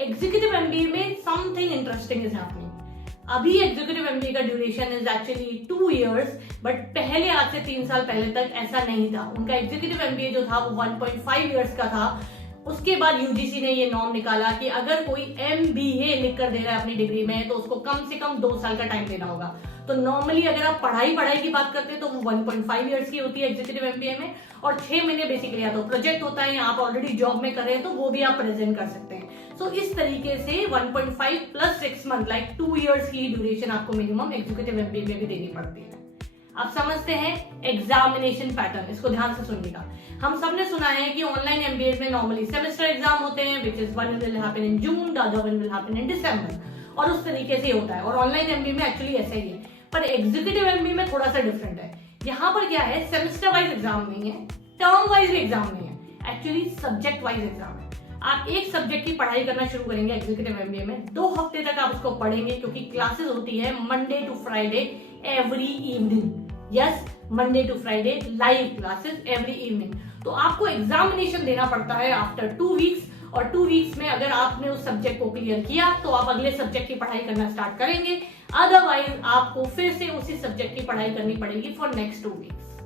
Executive MBA में something interesting is happening. अभी executive MBA का duration is actually 2 years, but पहले आज से 3 साल पहले तक ऐसा नहीं था। उनका एग्जीक्यूटिव एमबीए जो था वो 1.5 years का था। उसके बाद यूजीसी ने ये नॉर्म निकाला कि अगर कोई एमबीए लिख कर दे रहा है अपनी डिग्री में तो उसको कम से कम 2 साल का टाइम देना होगा। तो नॉर्मली अगर आप पढ़ाई की बात करते हैं तो वो 1.5 years की होती है एग्जीक्यूटिव एमबीए में, और 6 महीने बेसिकली या तो प्रोजेक्ट होता है या आप ऑलरेडी जॉब में कर रहे हैं तो वो भी आप प्रेजेंट कर सकते हैं। सो इस तरीके से 1.5 + 6 month लाइक 2 years की ड्यूरेशन आपको मिनिमम एग्जीक्यूटिव एमबीए में भी देनी पड़ती है। आप समझते हैं एग्जामिनेशन पैटर्न, इसको ध्यान से सुनिएगा। हम सब ने सुना है कि ऑनलाइन एमबीए में नॉर्मली सेमेस्टर एग्जाम होते हैं, which is one will happen in June, the other one will happen in December, और उस तरीके से होता है। और ऑनलाइन एमबीए में एक्चुअली ऐसा ही है, पर एग्जीक्यूटिव एमबीए में थोड़ा सा डिफरेंट है। यहाँ पर क्या है, सेमेस्टर वाइज एग्जाम नहीं है, टर्म वाइज एग्जाम नहीं है, एक्चुअली सब्जेक्ट वाइज एग्जाम है। आप एक सब्जेक्ट की पढ़ाई करना शुरू करेंगे एग्जीक्यूटिव एमबीए में, 2 हफ्ते तक आप उसको पढ़ेंगे क्योंकि क्लासेस होती है Monday to Friday every evening. Yes, Monday to Friday live classes every evening. तो आपको एग्जामिनेशन देना पड़ता है आफ्टर 2 weeks, और 2 weeks में अगर आपने उस सब्जेक्ट को क्लियर किया तो आप अगले सब्जेक्ट की पढ़ाई करना स्टार्ट करेंगे, अदरवाइज आपको फिर से उसी सब्जेक्ट की पढ़ाई करनी पड़ेगी फॉर नेक्स्ट 2 weeks।